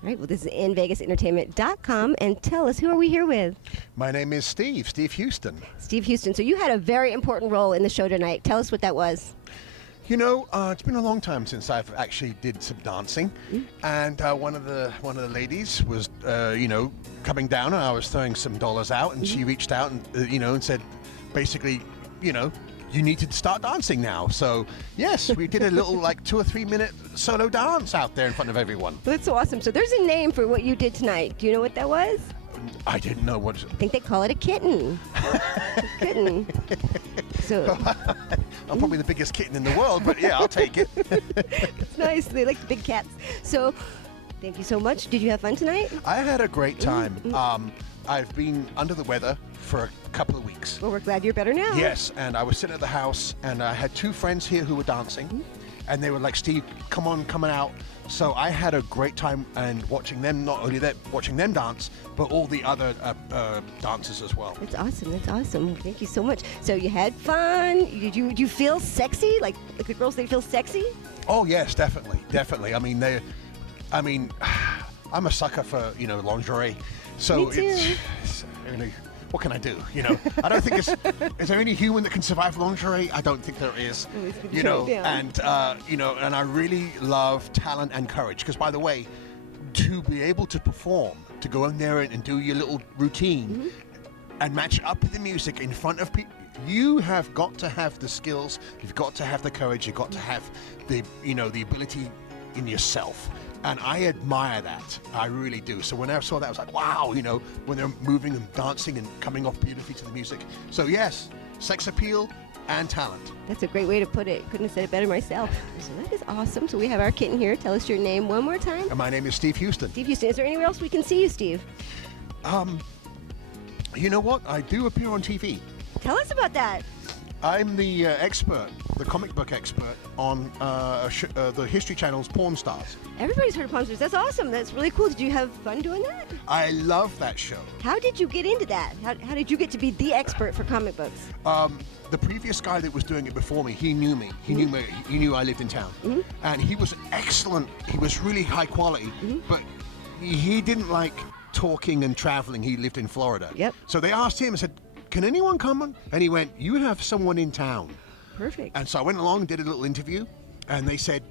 All right, well, this is InVegasEntertainment.com, and tell us, who are we here with? My name is Steve Houston. Steve Houston. So you had a very important role in the show tonight. Tell us what that was. You know, it's been a long time since I've actually did some dancing, and one of the ladies was, coming down, and I was throwing some dollars out, and she reached out and and said, basically, you need to start dancing now. So yes, we did a little like 2 or 3 minute solo dance out there in front of everyone. That's so awesome. So there's a name for what you did tonight. Do you know what that was? I didn't know what. I think they call it a kitten. Kitten. So I'm probably the biggest kitten in the world, but yeah, I'll take it. it's nice. They like the big cats. So thank you so much. Did you have fun tonight? I had a great time. I've been under the weather for a couple of weeks. Well, we're glad you're better now. Yes, and I was sitting at the house, and I had 2 friends here who were dancing, and they were like, Steve, coming out. So I had a great time and watching them, not only that, watching them dance, but all the other dancers as well. That's awesome. That's awesome. Thank you so much. So you had fun. Did you feel sexy? Like the girls, they feel sexy? Oh yes, definitely. I mean, I'm a sucker for lingerie. So Me too. it's what can I do? I don't think is there any human that can survive lingerie? I don't think there is. And and I really love talent and courage. Because by the way, to be able to perform, to go in there and do your little routine and match up with the music in front of people, you have got to have the skills. You've got to have the courage. You've got to have the the ability in yourself. And I admire that. I really do. So when I saw that, I was like, wow, when they're moving and dancing and coming off beautifully to the music. So yes, sex appeal and talent. That's a great way to put it. Couldn't have said it better myself. So that is awesome. So we have our kitten here. Tell us your name one more time. And my name is Steve Houston. Steve Houston. Is there anywhere else we can see you, Steve? You know what? I do appear on TV. Tell us about that. I'm the expert, the comic book expert on the History Channel's Porn Stars. Everybody's heard of Pawn Stars. That's awesome. That's really cool. Did you have fun doing that? I love that show. How did you get into that? How did you get to be the expert for comic books? The previous guy that was doing it before me, he knew me. He knew me. He knew I lived in town. And he was excellent. He was really high quality. But he didn't like talking and traveling. He lived in Florida. Yep. So they asked him and said, can anyone come on? And he went, you have someone in town. Perfect. And so I went along and did a little interview, and they said,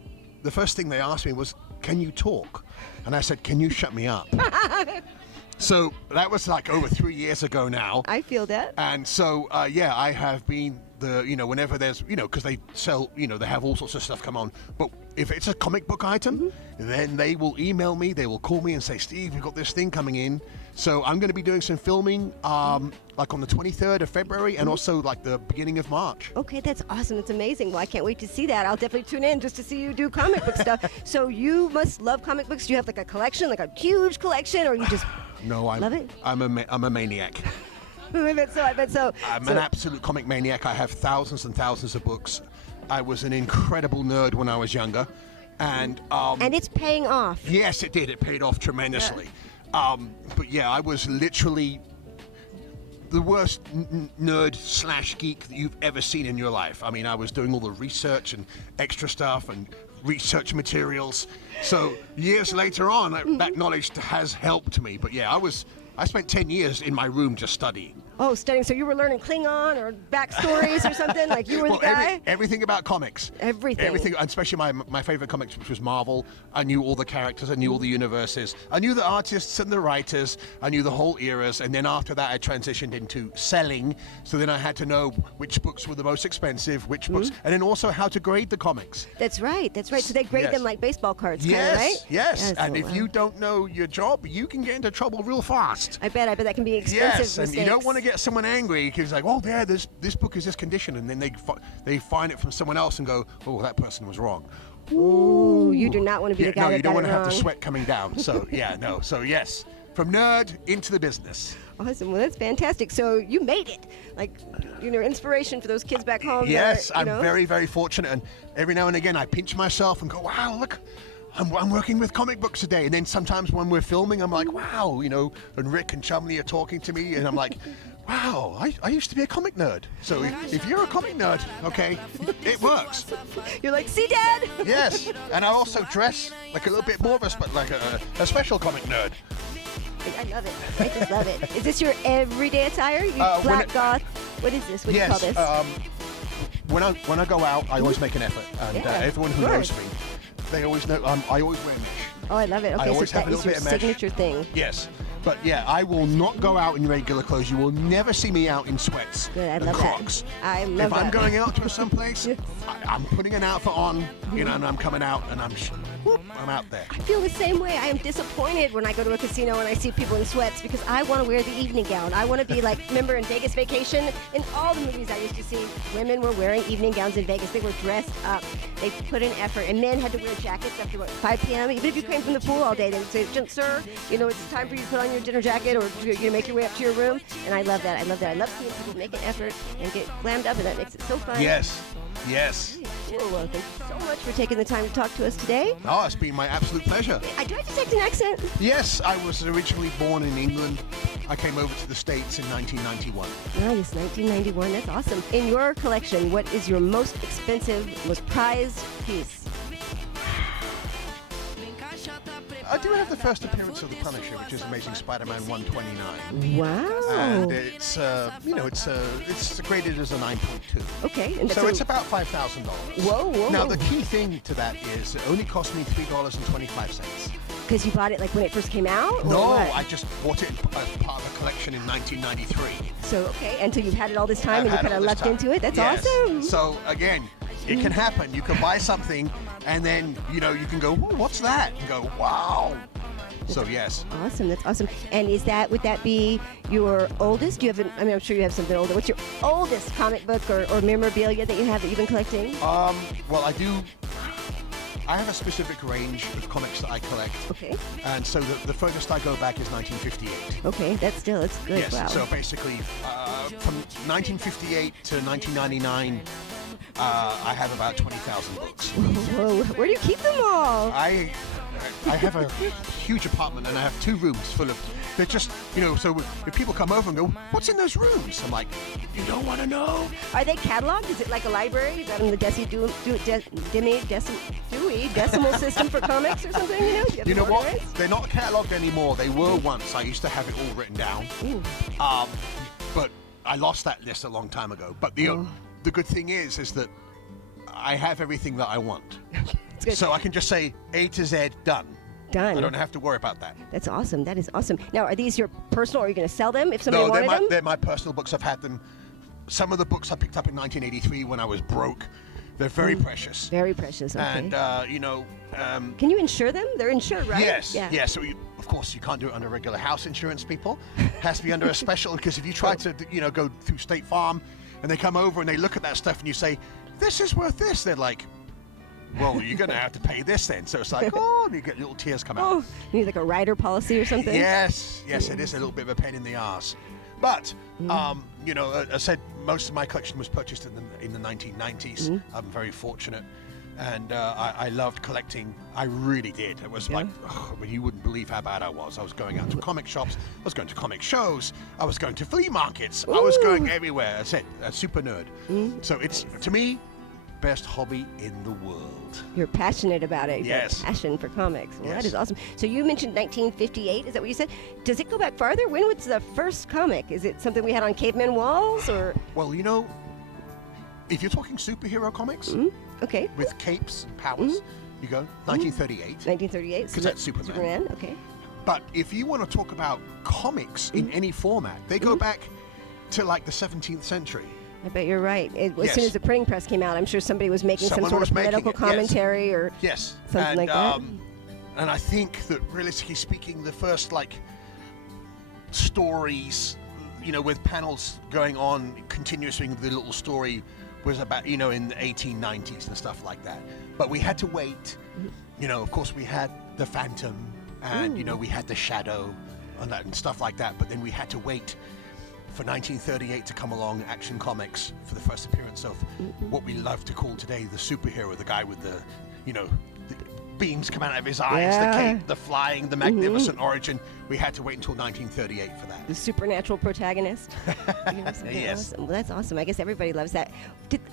the first thing they asked me was, can you talk? And I said, can you shut me up? So that was like over 3 years ago now. I feel that. And so, I have been whenever there's, because they sell, they have all sorts of stuff come on. But if it's a comic book item, then they will email me, they will call me and say, Steve, we've got this thing coming in. So I'm going to be doing some filming, like on the 23rd of February and also like the beginning of March. Okay, that's awesome. That's amazing. Well, I can't wait to see that. I'll definitely tune in just to see you do comic book stuff. So you must love comic books. Do you have like a collection, like a huge collection, or you just love it? I'm a maniac. I bet so. I'm an absolute comic maniac. I have thousands and thousands of books. I was an incredible nerd when I was younger. And it's paying off. Yes, it did. It paid off tremendously. Yeah. But yeah, I was literally the worst nerd/geek that you've ever seen in your life. I mean, I was doing all the research and extra stuff and research materials. So years later on, that knowledge has helped me. But yeah, I spent 10 years in my room just studying. Oh, studying. So you were learning Klingon or backstories or something? Like you were the guy? Everything about comics. Everything, especially my favorite comics, which was Marvel. I knew all the characters. I knew all the universes. I knew the artists and the writers. I knew the whole eras. And then after that, I transitioned into selling. So then I had to know which books were the most expensive, which books, and then also how to grade the comics. That's right. So they grade them like baseball cards, right? Yes. And if you don't know your job, you can get into trouble real fast. I bet that can be expensive. Yes, and you don't want to get someone angry because like, oh yeah, this book is this condition, and then they find it from someone else and go, oh, that person was wrong. Ooh, you do not want to be the guy that got it wrong. No, you don't want to have the sweat coming down. So so yes, from nerd into the business. Awesome. Well, that's fantastic. So you made it. Like, inspiration for those kids back home. Yes, I'm very, very fortunate, and every now and again I pinch myself and go, wow, look, I'm working with comic books today. And then sometimes when we're filming, I'm like, wow, and Rick and Chumley are talking to me, and I'm like, wow, I used to be a comic nerd. So if you're a comic nerd, okay, it works. You're like, see, Dad? Yes, and I also dress like a little bit more of a special comic nerd. I love it. I just love it. Is this your everyday attire? You black goth? What is this? What do you call this? When I go out, I always make an effort, and everyone who knows me, they always know I always wear mesh. Oh, I love it. Okay, I always so have that a is little your bit of mesh. signature thing. Yes. But yeah, I will not go out in regular clothes. You will never see me out in sweats Good, I and love Crocs. that. I love that. If I'm going out to someplace, I'm putting an outfit on, and I'm coming out, and I'm out there. I feel the same way. I am disappointed when I go to a casino and I see people in sweats because I want to wear the evening gown. I want to be like, remember in Vegas Vacation? In all the movies I used to see, women were wearing evening gowns in Vegas. They were dressed up. They put in effort. And men had to wear jackets after, 5 p.m.? Even if you came from the pool all day, they would say, sir, it's time for you to put on your dinner jacket or you make your way up to your room. And I love that. I love that. I love seeing people make an effort and get glammed up, and that makes it so fun. Yes. Yes. Well, thank you so much for taking the time to talk to us today. Oh, it's been my absolute pleasure. Do I detect an accent? Yes, I was originally born in England. I came over to the States in 1991. Nice, 1991. That's awesome. In your collection, what is your most expensive, most prized piece? I do have the first appearance of the Punisher, which is Amazing Spider-Man 129. Wow. And it's it's graded as a 9.2. Okay. And so it's about $5,000. Whoa. Now the key thing to that is it only cost me $3.25. Because you bought it like when it first came out? Or No, what? I just bought it as part of a collection in 1993. So, okay, until you've had it all this time and you kind of lucked into it? That's Yes. awesome. So, again, it can happen. You can buy something and then, you can go, "Ooh, what's that?" And go, wow. So, yes. Awesome, that's awesome. And would that be your oldest? Do you have I'm sure you have something older. What's your oldest comic book or memorabilia that you've been collecting? Well, I have a specific range of comics that I collect. Okay. And so the furthest I go back is 1958. Okay, it's good. Yes, Wow. so basically from 1958 to 1999, I have about 20,000 books. Whoa, where do you keep them all? I have a huge apartment and I have 2 rooms full of, they're just, so if people come over and go, "What's in those rooms?" I'm like, "You don't want to know?" Are they cataloged? Is it like a library? Is that in the Dewey Decimal System for comics or something? You know what? They're not cataloged anymore. They were once. I used to have it all written down. Ooh. But I lost that list a long time ago. But the good thing is that I have everything that I want. So I can just say A to Z, done. Done. I don't have to worry about that. That's awesome. That is awesome. Now, are these your personal, or are you going to sell them if somebody wanted them? They're my personal books. I've had them. Some of the books I picked up in 1983 when I was broke. They're very precious. Very precious, okay. And, can you insure them? They're insured, right? Yes. Yeah. Yes. So, of course, you can't do it under regular house insurance, people. It has to be under a special, because if you try to, go through State Farm and they come over and they look at that stuff and you say, "This is worth this," they're like, "Well, you're going to have to pay this then." So it's like, and you get little tears come out. Oh, you need like a rider policy or something? Yes, it is a little bit of a pain in the arse. But, I said most of my collection was purchased in the 1990s. I'm very fortunate. And I loved collecting. I really did. It was you wouldn't believe how bad I was. I was going out to comic shops. I was going to comic shows. I was going to flea markets. I was going everywhere. I said, a super nerd. So it's, to me, best hobby in the world. You're passionate about it. Yes. Passion for comics. Well, Yes. That is awesome. So you mentioned 1958. Is that what you said? Does it go back farther? When was the first comic? Is it something we had on caveman walls, or? Well, if you're talking superhero comics Okay. with capes and powers, you go 1938. 1938. Because that's Superman. Superman. Okay. But if you want to talk about comics in any format, they go back to like the 17th century. I bet you're right. As Yes. soon as the printing press came out, I'm sure somebody was making Someone some sort was of making political it, yes. commentary or something like that. And I think that, realistically speaking, the first stories, with panels going on continuously with the little story was about, in the 1890s and stuff like that. But we had to wait. Of course, we had the Phantom and, we had the Shadow and stuff like that. But then we had to wait for 1938 to come along, Action Comics, for the first appearance of what we love to call today the superhero, the guy with the beams come out of his eyes, the cape, the flying, the magnificent origin. We had to wait until 1938 for that. The supernatural protagonist. Yes. Awesome. Well, that's awesome. I guess everybody loves that.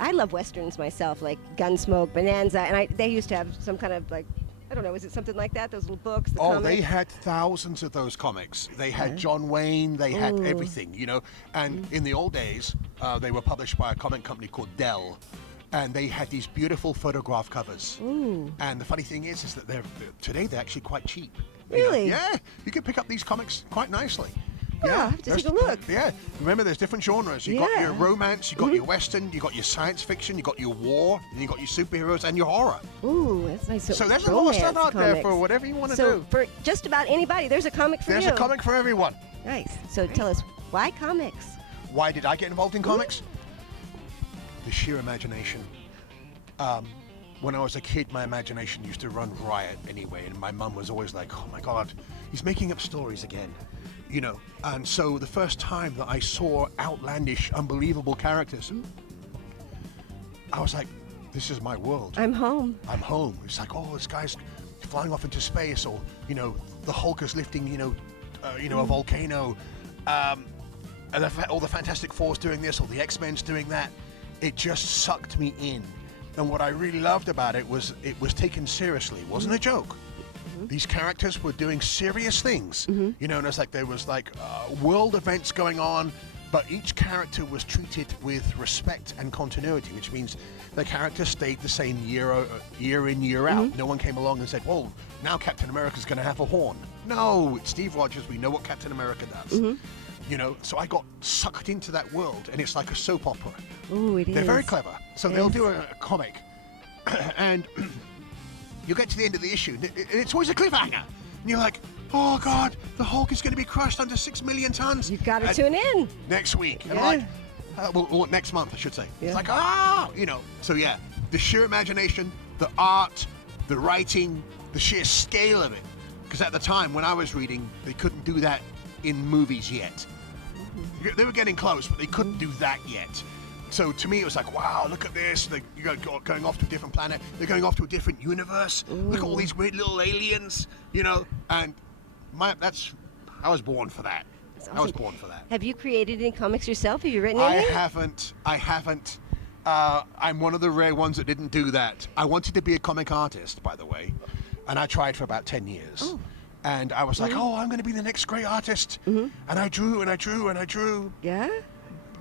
I love Westerns myself, like Gunsmoke, Bonanza, and they used to have some kind of like, I don't know, is it something like that? Those little books? They had thousands of those comics. They had John Wayne, they had everything, you know. And in the old days, they were published by a comic company called Dell. And they had these beautiful photograph covers. Ooh. And the funny thing is that today they're actually quite cheap. Really? You know? Yeah, you can pick up these comics quite nicely. Oh, I'll have to take a look. Yeah, remember there's different genres. You got your romance, you got your western, you got your science fiction, you got your war, and you got your superheroes and your horror. Ooh, that's nice. So there's a lot of stuff out there for whatever you want to do. So for just about anybody, there's a comic for you. There's a comic for everyone. Nice. So tell us, why comics? Why did I get involved in comics? The sheer imagination. When I was a kid, my imagination used to run riot anyway, and my mum was always like, oh my God, he's making up stories again, you know. And so the first time that I saw outlandish, unbelievable characters, I was like, this is my world. I'm home. I'm home. It's like, oh, this guy's flying off into space, or, you know, the Hulk is lifting, a volcano, and all the Fantastic Four's doing this, or the X-Men's doing that. It just sucked me in. And what I really loved about it was taken seriously. It wasn't a joke. These characters were doing serious things. You know, and it's like there was like world events going on, but each character was treated with respect and continuity, which means the character stayed the same year in, year out. No one came along and said, whoa, now Captain America's going to have a horn. No, it's Steve Rogers. We know what Captain America does. You know, so I got sucked into that world, and it's like a soap opera. Ooh, it is. They're very clever. So they'll do a comic, and you get to the end of the issue, and it's always a cliffhanger. And you're like, oh God, the Hulk is going to be crushed under 6 million tons. You've got to tune in. Next week. And next month, I should say. Yeah. It's like, you know. So yeah, the sheer imagination, the art, the writing, the sheer scale of it. Because at the time when I was reading, they couldn't do that in movies yet. They were getting close, but they couldn't do that yet. So to me, it was like, wow, look at this. You're going off to a different planet. They're going off to a different universe. Look at all these weird little aliens, you know. And I was born for that. Awesome. I was born for that. Have you created any comics yourself? Have you written any? I haven't. I'm one of the rare ones that didn't do that. I wanted to be a comic artist, by the way, and I tried for about 10 years. Oh. And I was like, oh, I'm going to be the next great artist. And I drew and I drew and I drew. Yeah?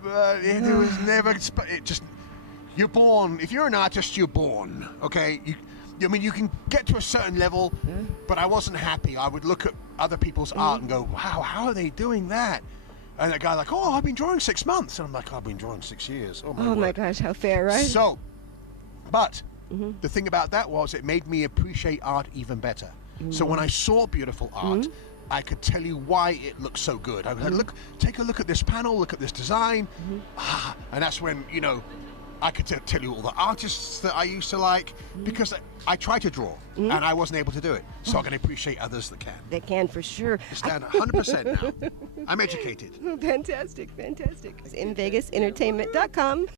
But it was never, you're born. If you're an artist, you're born, okay? I mean, you can get to a certain level, but I wasn't happy. I would look at other people's art and go, wow, how are they doing that? And the guy like, oh, I've been drawing 6 months. And I'm like, I've been drawing 6 years. Oh my gosh, how fair, right? So, but the thing about that was it made me appreciate art even better. So when I saw beautiful art, I could tell you why it looks so good. I was like, take a look at this panel, look at this design. And that's when, you know, I could tell you all the artists that I used to like, because I try to draw, and I wasn't able to do it. So I can appreciate others that can. They can, for sure. I stand 100% now. I'm educated. Fantastic, fantastic. InVegasEntertainment.com.